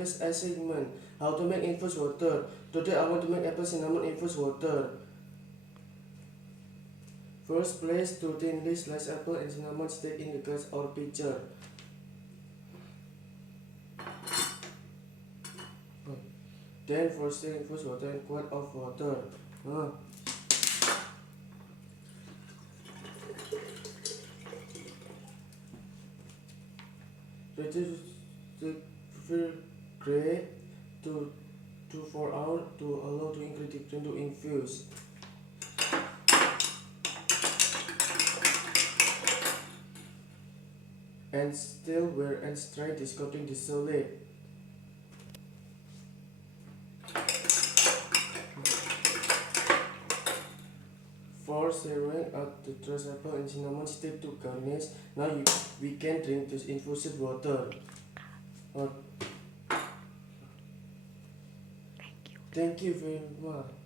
English assignment. How to make infused water. Today I want to make apple cinnamon infused water. First, place 2 thinly sliced apple and cinnamon stick in the glass or pitcher. Then for still infused water and quart of water. Reduce the gray to 4 hours to allow the ingredient to infuse. And still wear and strain this coating the solid. For serving out the trash apple and cinnamon stick to garnish. Now we can drink this infused water. Thank you very much.